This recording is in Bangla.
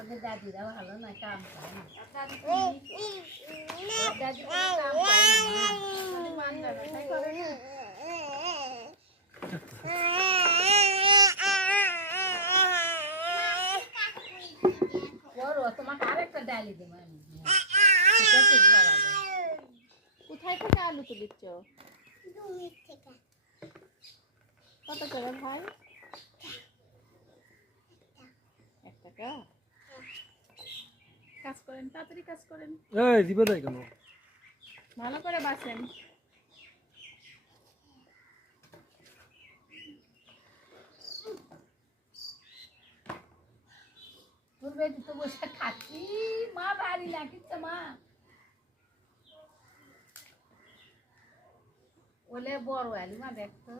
ওদের দাদিরা ভালো না, কাম পায় না। দাদি কাম পায় না, তোমাকে আরেকটা ডালি দেবো আমি। কোথায় থেকে আলু তুলিচ্ছ? কত করে ভাই? 1 টাকা। কাজ করেন, তাড়াতাড়ি কাজ করেন। এই দিবে দেয় কেন? ভালো করে বাসেন। তোর বেটি তো বসে খাচ্ছি, মা বাড়ি লাগিচ্ছে মা। ওলে বড় আলু মা দেখতো।